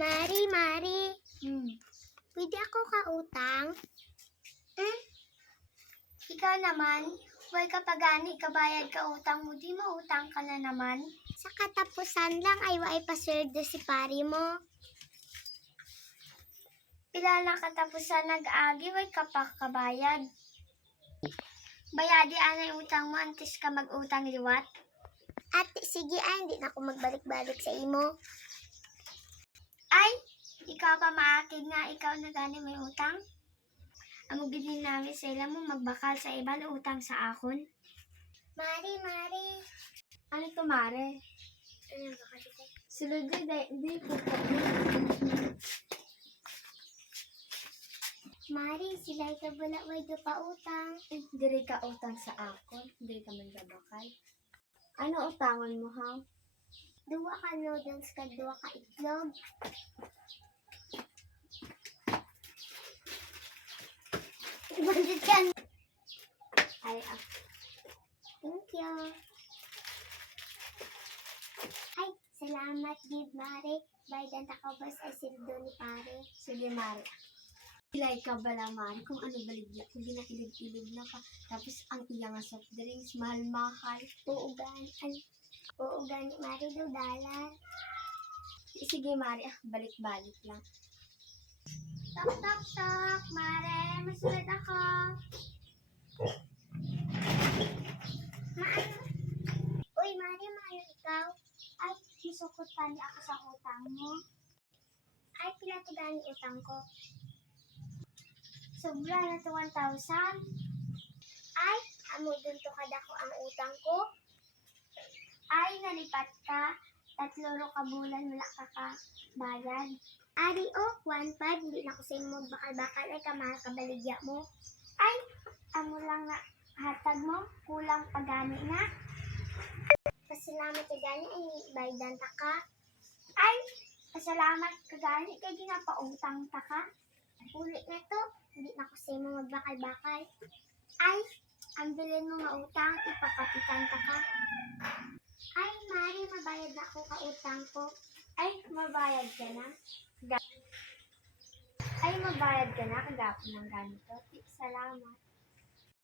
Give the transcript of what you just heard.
Mari, pwede ako kautang? Ikaw naman, huwag ka pagani, kabayad ka utang mo, di mautang ka na naman. Sa katapusan lang ay waay pasweldo si pari mo. Pila na katapusan nag-agi, huwag ka pa kabayad. Bayadi anay utang mo, antes ka mag-utang liwat. Ate, sige ay, hindi na ako magbalik-balik sa imo. Ay, ikaw pa maakid nga, ikaw na gani may utang? Amo gidin namin sa ila mo magbakal sa iba na utang sa akon. Mari. Ano to, Mare? Ano ba kasi? Sulod di po ka. Mari, sila ito bala way do pa utang. Diri ka utang sa akon, diri ka man gabakal. Ano utangon mo, ha? Duwa ka noodles ka, duwa ka itlog. Bandit ka. Ay, Thank you. Ay, salamat, gid Mari. Baydan ta ka ba sa sildo ni pare? sige, Mare. Ilay ka bala, Mare, kung ano baligya, kung ginakilig-ilig na ka. Tapos ang iya nga soft drinks, mahal-mahal. Oo gani, Mari, daw dalan. Sige, Mare, balik-balik lang. Tok, Mare, masulat ako. Maano? Uy, Mare, maano ikaw? Ay, masukot pa niya ako sa utang mo. Ay, pila to gani utang ko? Sobra na to 1,000. Ay, amo dun to kadako ang utang ko. Ay, nalipat ka. 3 ka bulan, wala ka bayad. Ari, 1,500, hindi na ko sa imo bakal-bakal, ay kamahal ka baligya mo. Ay, amo lang na hatag mo, kulang pagani na. Pasalamat ka gani, ay baydan ta ka. Ay, pasalamat ka gani, kay ginapautang ta ka. Ulit na to, hindi na ko sa imo magbakal-bakal. Ay, ang bilin mo nga utang, ipakapitan ta ka. Ay, Mari, mabayad na ako kautang ko. Ay, mabayad ka na. Ay, mabayad ka na kagapon ng ganito. Salamat.